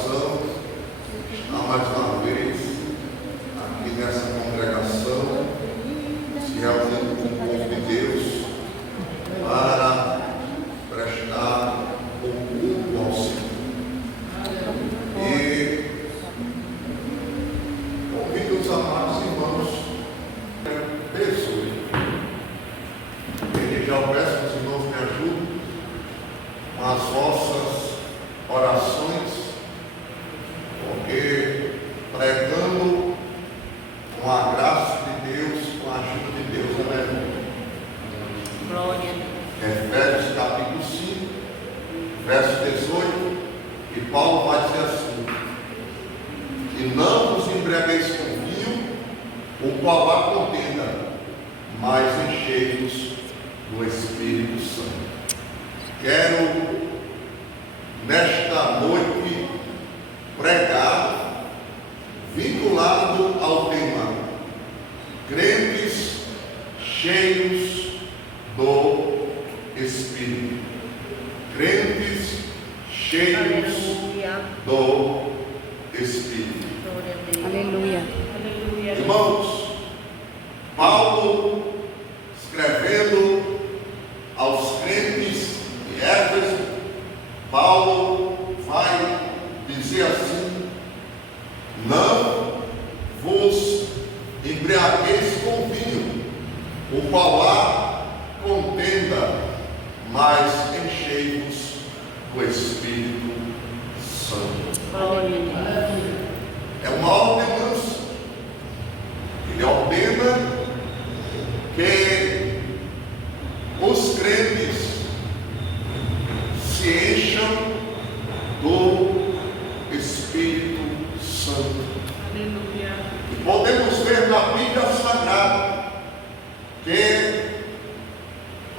coração está mais uma vez aqui nessa congregação, se reunindo com o povo de Deus para prestar o culto ao Senhor. E convido os amados irmãos a Jesus. Desde já eu peço que os irmãos me ajudem com as vossas orações, porque pregando com a graça de Deus, com a ajuda de Deus, aleluia. Glória. Efésios capítulo 5, verso 18, e Paulo vai dizer assim: e não vos embriagueis com vinho, o qual há contenda, mas enchei-vos do Espírito Santo. Quero nesta noite pregar vinculado ao tema crentes cheios do Espírito. Crentes cheios do Espírito. Aleluia. Irmãos, Paulo escrevendo aos crentes de Éfeso, Paulo vai dizer assim: não vos embriagueis com vinho, o qual há contenda, mas enchei-vos do Espírito Santo. É uma ordenança. Ele ordena que os crentes se encham do Espírito Santo. Aleluia. E podemos ver na Bíblia Sagrada que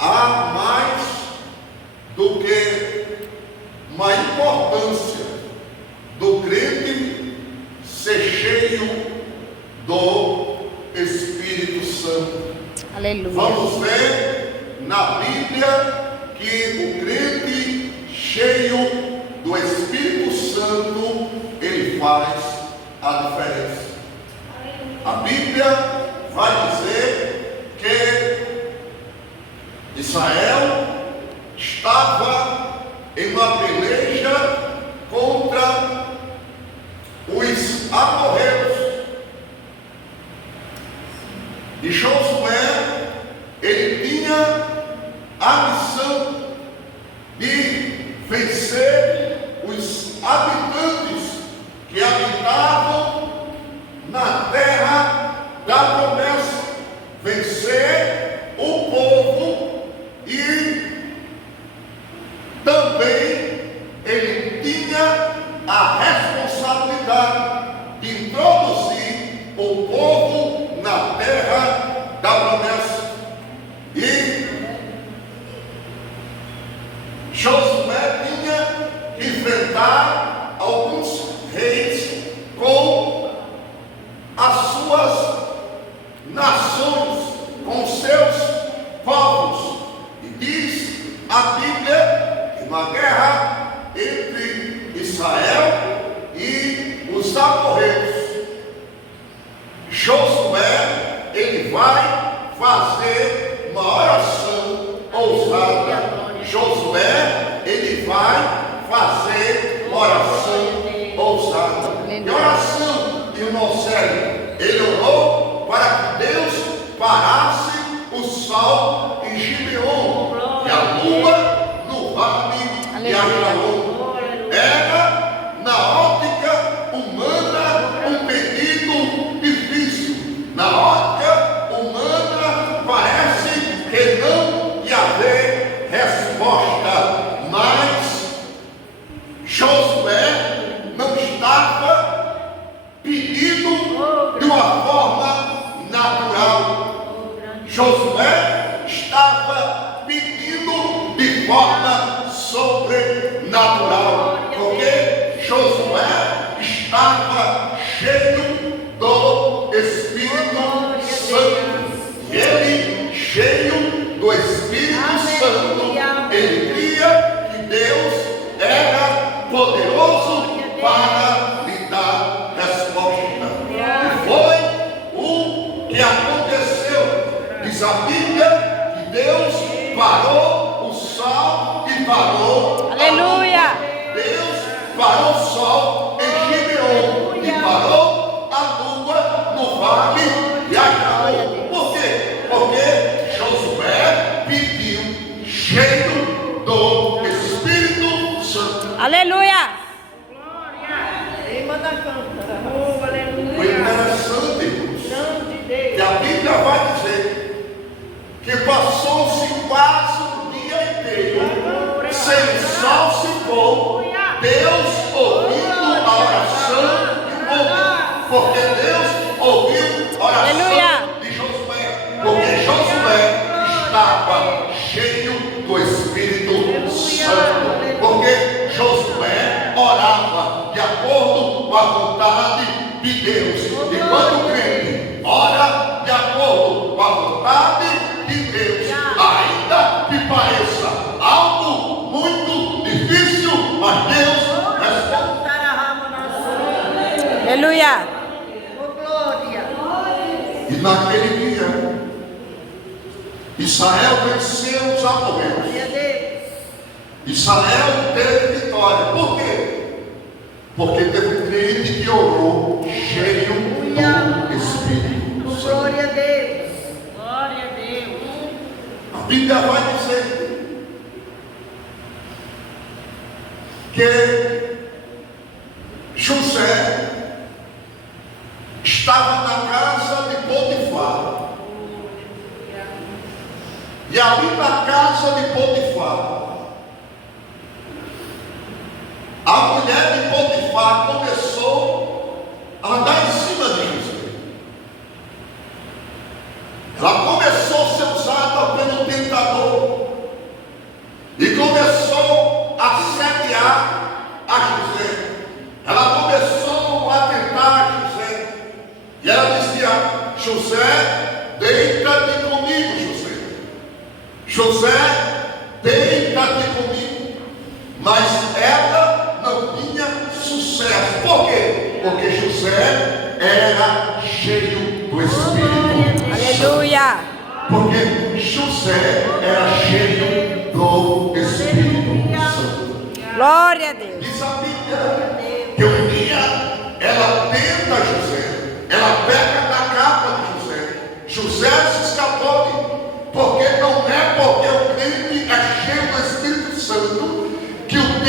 há mais do que uma importância do crente ser cheio do Espírito Santo. Aleluia. Vamos ver na Bíblia que o crente cheio do Espírito Santo, ele faz a diferença. A Bíblia vai dizer que Israel estava em uma peleja contra os amorreus. E Josué, ele tinha a missão de vencer os habitantes que habitavam na terra da promessa, vencer o povo, e também ele tinha a responsabilidade de introduzir o povo na terra da promessa. E Josué tinha que enfrentar alguns reis com as suas nações, com seus povos. E diz a Bíblia que na guerra entre Israel e os amorreus, Josué, ele vai fazer uma oração ousada. Josué, ele vai fazer uma oração ousada. Que oração, irmão Célio? Ele orou para que Deus parasse o sol em Gibeon e a lua no vale de Ajalon. Era, na ótica humana, um pedido difícil. Na ótica humana, parece que não ia haver resposta. Mas Josué não estava pedindo de uma forma natural. Josué estava pedindo de forma sobrenatural, porque Josué estava cheio do Espírito Santo. E ele, cheio do Espírito Santo, ele cria que Deus era poderoso para Oh, O aleluia. interessante, irmãos, Não de Deus. que a Bíblia vai dizer que passou-se quase o dia inteiro sem sol se pôr, Deus ouvindo a oração do povo, porque Deus ouviu a oração de Josué, porque Josué estava cheio do Espírito Santo, porque Josué orava de acordo com a vontade de Deus. E quando o crente ora de acordo com a vontade de Deus, ainda que pareça algo muito difícil, mas Deus responde. Aleluia. E naquele dia, Israel venceu os amorreus. Israel teve vitória. Por quê? Porque teve um crente que orou cheio do Espírito Santo. Glória a Deus. Glória a Deus. A Bíblia vai dizer que José estava na casa de Potifar. E ali na casa de Potifar, a mulher de Potifar começou a andar em cima de José. Ela começou a ser usada pelo tentador e começou a assediar a José. Ela começou a tentar José. E ela dizia: José, deita-te comigo, José. José, deita-te comigo. Mas ela não tinha sucesso. Por quê? Porque José era cheio do Espírito Santo. Aleluia. Porque José era cheio do Espírito Santo. Glória a Deus. Diz a Bíblia que um dia ela tenta José, ela pega na capa de José. José se escapou, porque não é porque o crente é cheio do Espírito Santo que o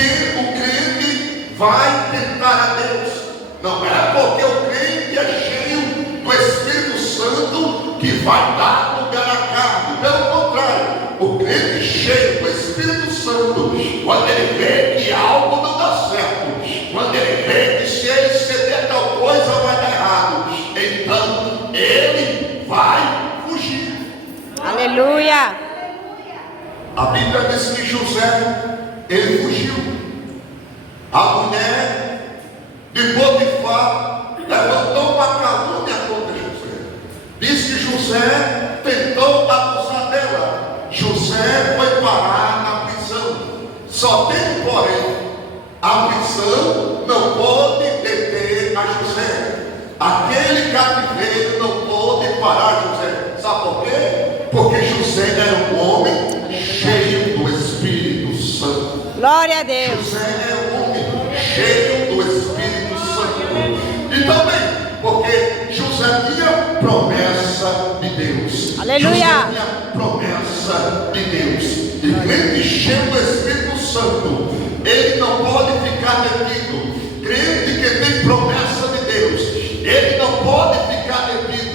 crente vai tentar a Deus. Não é porque o crente é cheio do Espírito Santo que vai dar lugar à carne. Pelo contrário, o crente cheio do Espírito Santo, quando ele vê que algo não dá certo, quando ele vê que se ele ceder tal coisa vai dar errado, então ele vai fugir. Aleluia. A Bíblia diz que José, ele fugiu. A mulher de Potifar levantou uma calúnia contra José. Diz que José tentou abusar dela. José foi parar na prisão. Só tem porém, a prisão não pôde deter a José. Aquele cativeiro não pôde parar José. Sabe por quê? Porque José era um homem cheio do Espírito Santo. Glória a Deus. José é um homem cheio do Espírito Santo. E também porque José tinha promessa de Deus. Aleluia. José tinha promessa de Deus. E crente cheio do Espírito Santo, ele não pode ficar detido. Crente que tem promessa de Deus, ele não pode ficar detido.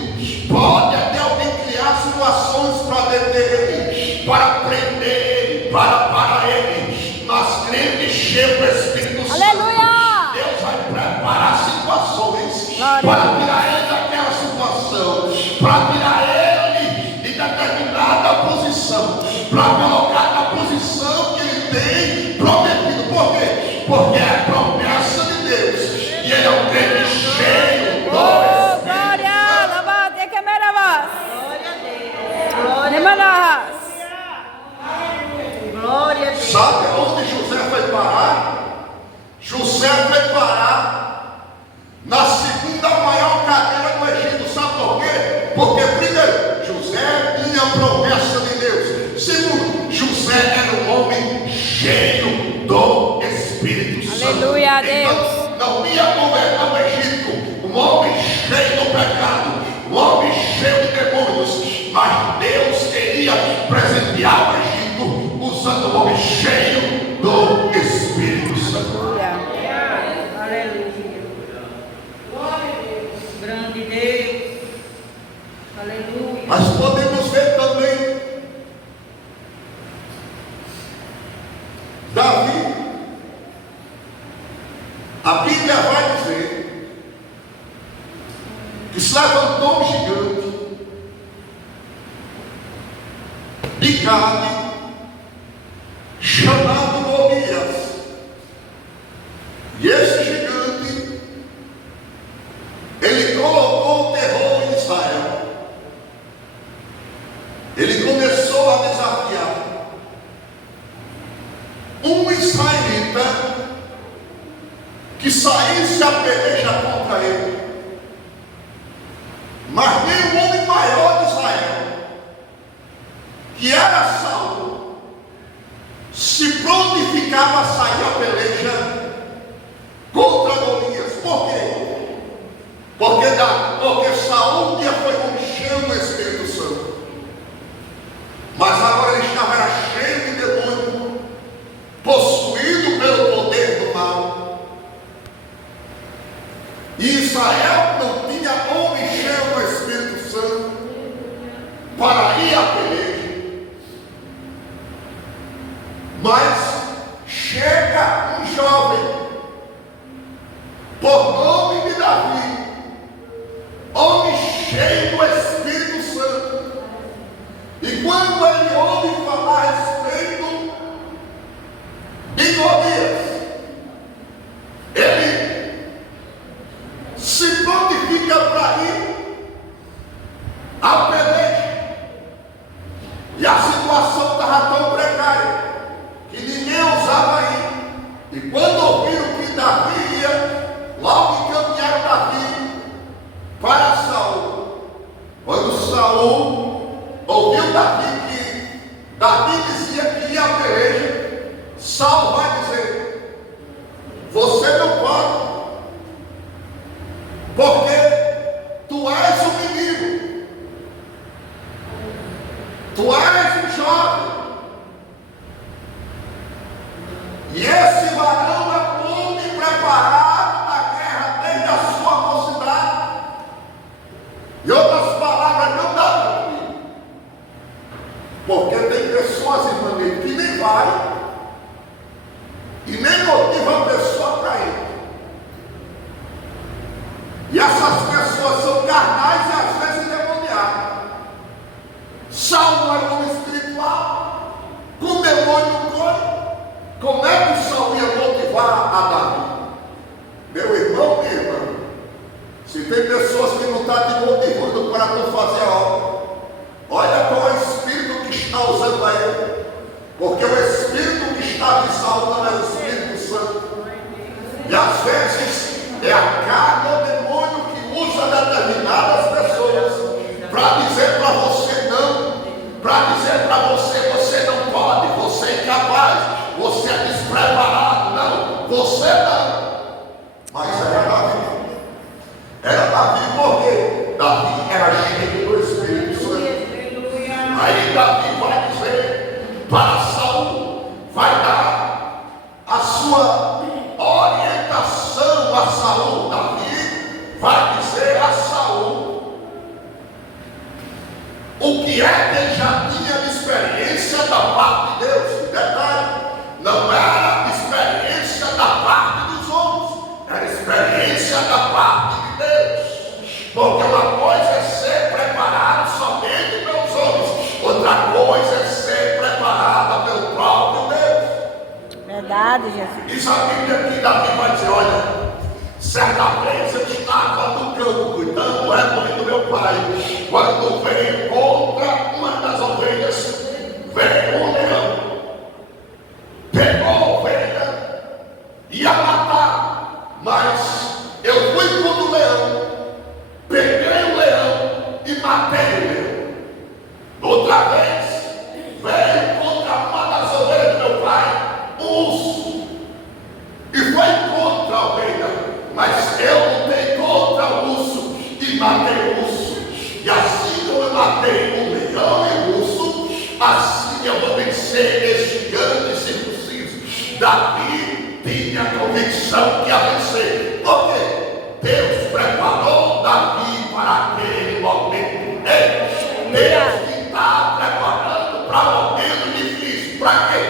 Pode até alguém criar situações para deter ele, para prender ele, para parar ele. Mas crente cheio do Espírito Santo, Aleluia. Deus vai preparar situações Glória. para tirar ele daquela situação, para tirar ele de determinada posição, para colocar na posição que ele tem prometido. Por quê? Porque é promessa de Deus e ele é um crente cheio do Oh, glória. Lavate que meravas. Nemanahas. Glória a Deus. Sabe onde José foi parar? José foi parar na segunda maior cadeira do Egito. Sabe por quê? Porque primeiro, José tinha promessa de Deus. Segundo, José era um homem cheio do Espírito Santo. Aleluia a Deus. Então, não ia governar o Egito um homem cheio do pecado, um homem cheio de demônios, mas Deus queria presentear o Egito usando um homem cheio do Espírito Santo. Aleluia. levantou um gigante de Gade, chamado Golias. E esse gigante, ele colocou o terror em Israel. Ele começou a desafiar um israelita que saísse a peleja contra ele. Mas nem o homem maior de Israel, que era Saul, se prontificava a sair a peleja contra Golias. Por quê? Porque Saul um dia foi cheio do Espírito Santo, mas agora ele estava cheio de demônio, possuído pelo poder do mal. E Israel não tinha homem cheio do Espírito Santo para ir à peleja. Mas chega um jovem, por nome de Davi, homem cheio do Espírito Santo. E quando ele ouve falar a respeito de Golias, ele se prontifica para ir à peleja. E a situação estava tão precária que ninguém ousava ir. E quando ouviram que Davi ia, logo encaminharam Davi para Saul. Quando Saul ouviu Davi, que Davi dizia que ia à peleja, Saul vai dizer: você não pode, porque tu és um menino, tu és um jovem, e esse varão é um homem preparado na guerra desde a sua mocidade. Em outras palavras, não dá para mim, porque tem pessoas, irmã, que nem vai e nem motiva a pessoa para ir. E essas pessoas são carnais e às vezes endemoniadas. Saul era um homem espiritual, com demônio no corpo. Como é que Saul ia motivar a Davi? Meu irmão, minha irmã, se tem pessoas que não estão te motivando para tu fazer a obra, olha qual é o espírito que está usando a ele. Porque o espírito que está de Saul não é o Espírito Santo. E às vezes é a carne ou demônio que usa determinadas pessoas para dizer para você não, para dizer para você: você não pode, você é incapaz, você é despreparado. Não, você não. Mas era Davi. Era Davi porque Davi era cheio do Espírito Santo. Aí Davi vai dizer para Saul, vai dar a sua orientação a Saul. Davi vai dizer a Saul o que é que ele já tinha de experiência da parte de Deus. Detalhe, não era experiência da parte dos homens, era experiência da parte de Deus. Porque uma coisa é ser preparado somente pelos homens, outra coisa é ser preparada pelo próprio Deus. Verdade, Jesus. Diz a Bíblia que Davi vai dizer: olha, certa vez eu estava no campo cuidando do rebanho do meu pai, quando veio contra uma das ovelhas, veio um leão, pegou a ovelha e ia matar, mas eu fui contra o leão, peguei o leão e matei o leão. Outra vez veio contra uma das ovelhas do meu pai um urso, e foi contra a ovelha, mas eu lutei contra o urso e matei o urso. E assim como eu matei o leão e o urso, assim eu vou vencer esse gigante circunciso. Davi tinha a convicção que ia vencer. Por quê? Deus preparou Davi para aquele momento. Deus que está preparando para momento difícil. Para quê?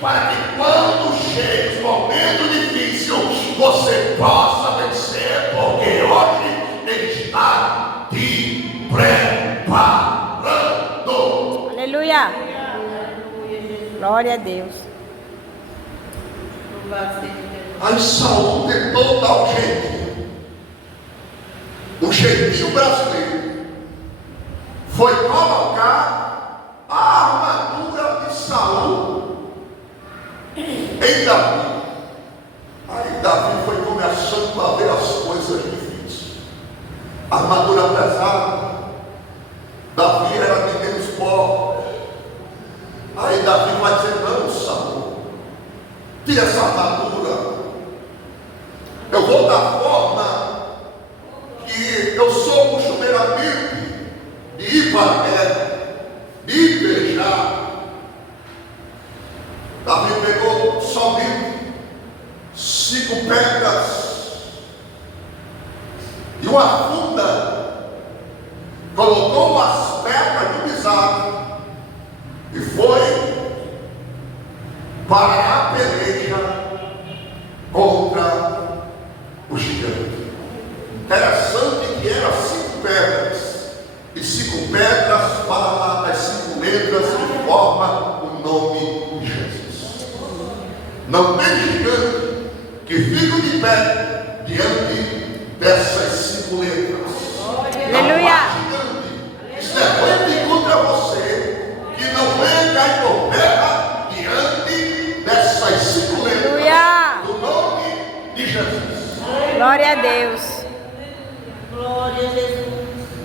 Para que quando chegue o momento difícil, você possa vencer, porque hoje Ele está te Glória a Deus. Aí Saul tentou dar um jeitinho brasileiro. Foi colocar a armadura de Saul em Davi. Aí Davi foi começando a ver as coisas difíceis. Armadura pesada. Davi era de menos pobre. Aí Davi vai dizer: não, Saul, tira essa armadura. Eu vou da forma que eu sou costumeiramente de ir para a guerra, de ir pelejar. Davi pegou somente 5 pedras e uma funda, colocou as pedras no guisado e foi para a peleja contra o gigante. Interessante que eram 5 pedras e 5 pedras falam das 5 letras que formam o nome de Jesus. Não tem gigante que fique de pé diante dessas 5 letras. Aleluia. Isso é levante contra você, que não venha e por terra diante dessas 5 letras. Aleluia. Do nome de Jesus. Glória a Deus. Glória a Jesus.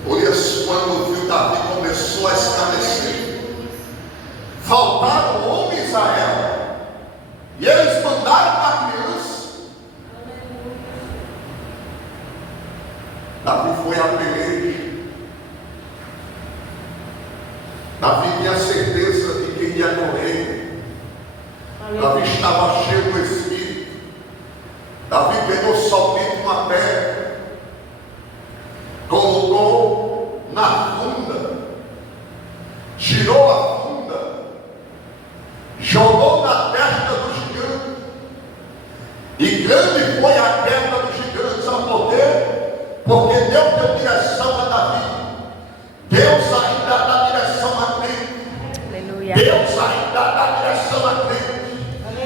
Por isso, quando viu Davi começou a esclarecer, faltaram homens em Israel, e eles mandaram para a criança. Davi foi à peleja. Davi tinha certeza de quem ia correr. Davi estava cheio do Espírito. Davi pegou somente uma pedra, colocou na funda, girou a funda, jogou na testa do gigante, e grande foi a queda do gigante. Sabe por quê? Porque Deus deu direção a Davi. Deus ainda dá direção a crente. Aleluia. Deus ainda dá direção a crente.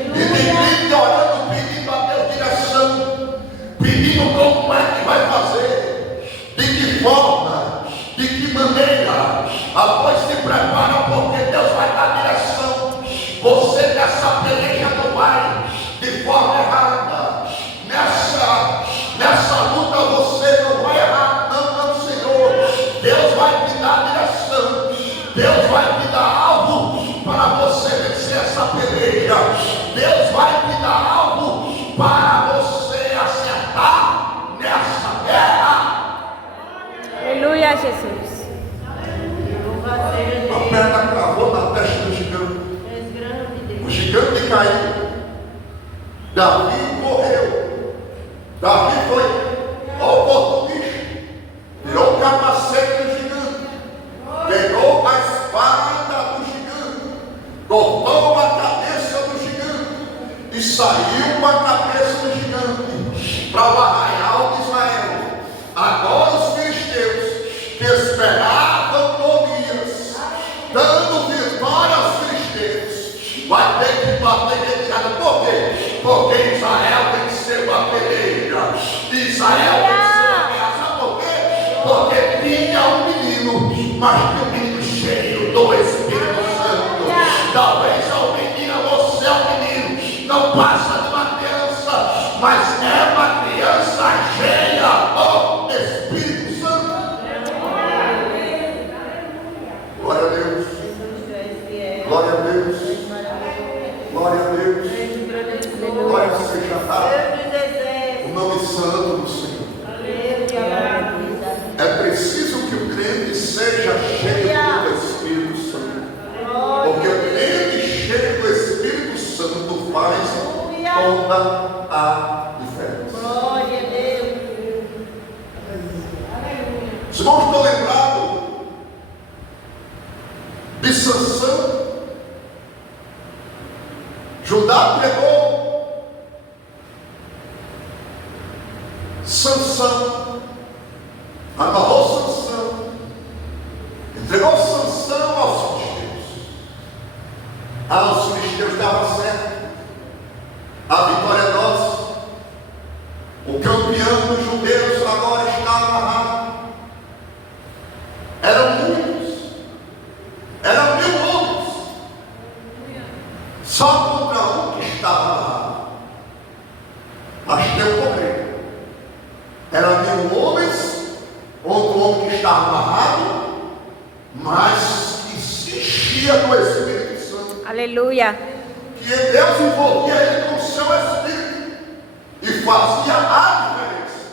E tem crente orando, pedindo a Deus direção, pedindo como é que vai fazer, de que forma, de que maneira. Após se prepara, porque Deus vai dar direção. Você nessa peleja não vai de forma errada. Nessa luta você não vai errar. Não, Senhor. Deus vai te dar direção. Deus vai te dar algo para você vencer essa peleja. Deus vai te dar algo para você acertar nessa guerra. Aleluia, Jesus. A pedra cravou na testa do gigante. O gigante caiu. Davi correu. Davi foi oportunista. Tirou o capacete do gigante. Pegou a espada do gigante. Cortou a cabeça do gigante. E saiu com a cabeça do gigante para o arraial de Israel. Agora os filisteus que esperavam Golias, dando vitória aos filisteus, vai ter que bater retirada. Por quê? Porque Israel tem que ser uma peleja. Israel tem que ser uma guerra. Sabe por quê? Porque tinha um menino, mas tinha um menino cheio do Espírito Santo. Talvez alguém diga: você é um menino, não passa de uma criança, mas é uma criança cheia do Espírito Santo. Glória a Deus. Glória a Deus. Glória a Deus. Glória seja dada o nome santo do Senhor. É preciso que o crente seja cheio do Espírito Santo. Porque o crente cheio do Espírito Santo faz toda a diferença. Glória a Deus. Os irmãos estão lembrados de Sansão? Judá pegou Sansão, amarrou Sansão, entregou Sansão aos filisteus. dos judeus agora está amarrado. Eram muitos, eram 1000 homens, só contra um que estava amarrado. Mas tem um problema. Eram 1000 homens, outro homem que estava amarrado, mas que se enchia do Espírito Santo. Aleluia. Que Deus envolvia ele com o seu Espírito e fazia a diferença.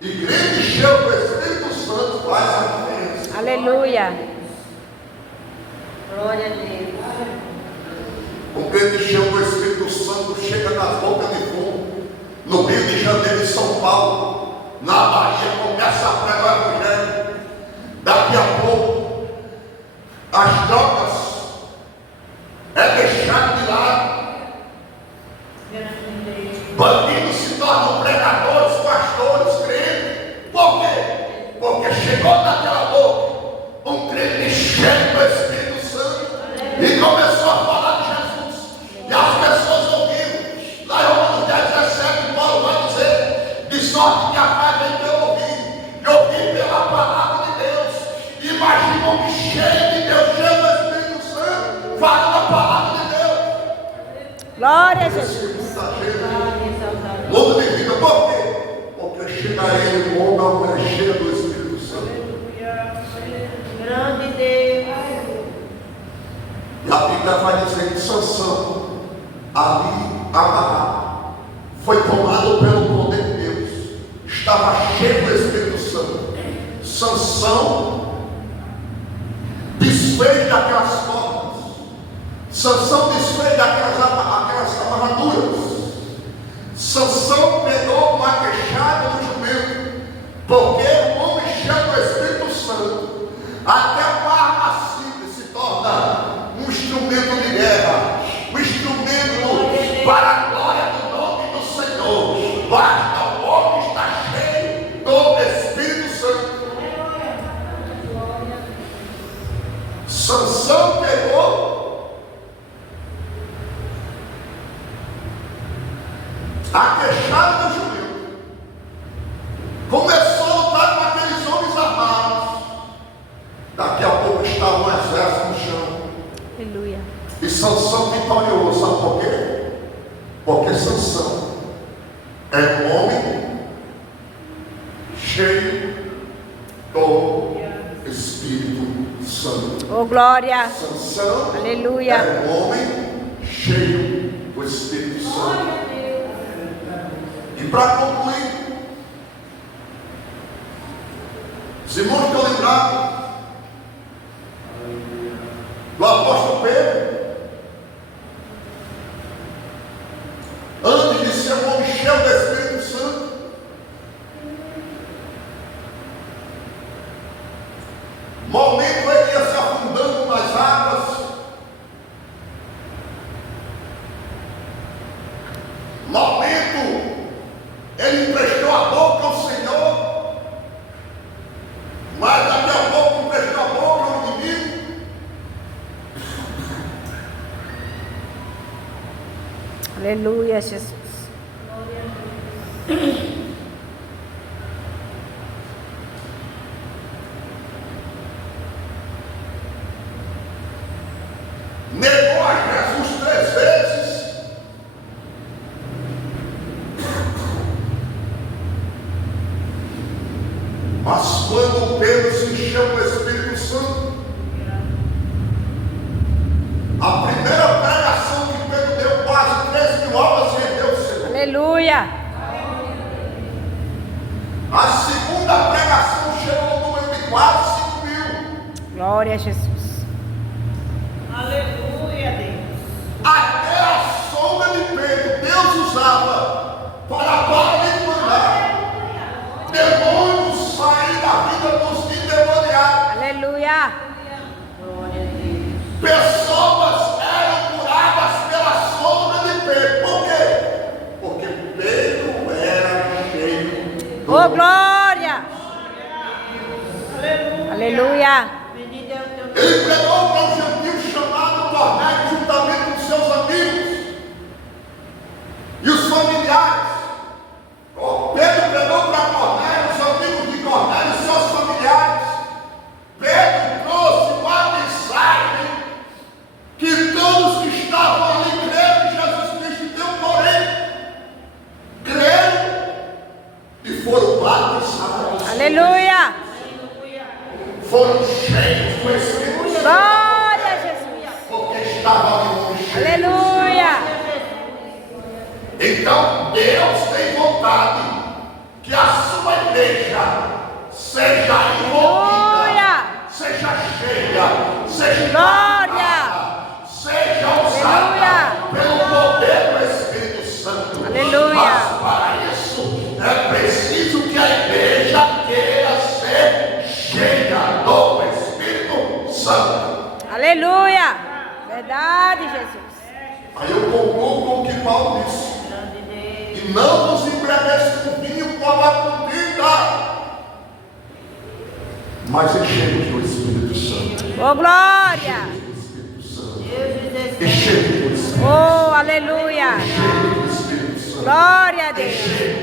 Igreja cheia do Espírito Santo faz a diferença. Aleluia. Glória a Deus. O crente cheio do Espírito Santo chega nas bocas de fundo, no Rio de Janeiro e São Paulo, na Bahia, começa a pregar o evangelho. Daqui a pouco, as drogas é deixado de lado. Bandidos se tornam pregadores, pastores, crentes. Por quê? Porque chegou naquela boca um crente cheio do Espírito Santo e começou a falar de Jesus. E as pessoas ouviram. Lá em Romanos 10:17, Paulo vai dizer: de sorte que a fé vem pelo ouvir, e ouvir pela palavra de Deus. Imagina um homem cheio de Deus, cheio do Espírito Santo, falando a palavra de Deus. Glória a Jesus. Mundo de vida, por quê? Porque chega a ele com uma mulher cheia do Espírito Santo. Grande Deus. E a Bíblia vai dizer que Sansão, ali amarrado, foi tomado pelo poder de Deus, estava cheio do Espírito Santo. Sansão desfez daquelas cordas, Sansão desfez daquelas amarraduras. Sansão pegou uma queixada do jumento, porque o homem cheio do Espírito Santo, até uma arma simples se torna um instrumento de guerra, um instrumento para a glória do nome do Senhor. Basta o homem estar cheio do Espírito Santo. Sansão pegou a queixada do jumento, começou a lutar com aqueles homens armados. Daqui a pouco estava um exército no chão. Aleluia. E Sansão vitorioso, sabe por quê? Porque Sansão é um homem cheio do Espírito Santo. Oh, glória. Sansão Aleluia. é um homem cheio do Espírito Santo. E para concluir, os irmãos estão lembrados do apóstolo Pedro, antes de ser um homem cheio do Espírito Santo, momento ele ia se afundando nas águas, momento ele emprestou a boca ao Senhor, mas daqui a pouco emprestou a boca ao inimigo. Aleluia, Jesus. Negou a Jesus 3 vezes. Mas quando Pedro se encheu do Espírito Santo, a primeira pregação que Pedro deu, quase 3.000 almas e rendeu o Senhor. Aleluia. A segunda pregação chegou ao número de quase 5.000. Glória a Jesus. Aleluia, Deus. Até a sombra de Pedro, Deus usava para lhe mandar demônios sair da vida dos endemoniados. Aleluia. Glória a Deus. Pessoas eram curadas pela sombra de Pedro. Por quê? Porque Pedro era cheio do Oh, glória. Aleluia. Aleluia. Bendito é o teu Ele pregou para um gentil chamado Cornélio, juntamente com seus amigos e os familiares. Pedro pregou para Cornélio. Aleluia. Foram cheios do Espírito Santo. Glória a Jesus. Porque estavam cheios. Aleluia. Então Deus tem vontade que a sua igreja seja envolvida, seja cheia, seja Glória. seja usada pelo poder do Espírito Santo. Aleluia. Mas para isso é preciso que a igreja queira ser cheia do Espírito Santo. Aleluia. Verdade, Jesus. Aí eu concluo com o que Paulo disse: e não vos embrebeço com vinho como a comida, mas enchei-vos do Espírito Santo. Oh, glória. Enchei-vos do Espírito Santo. Oh, aleluia. Enchei-vos do Espírito Santo. Glória a Deus.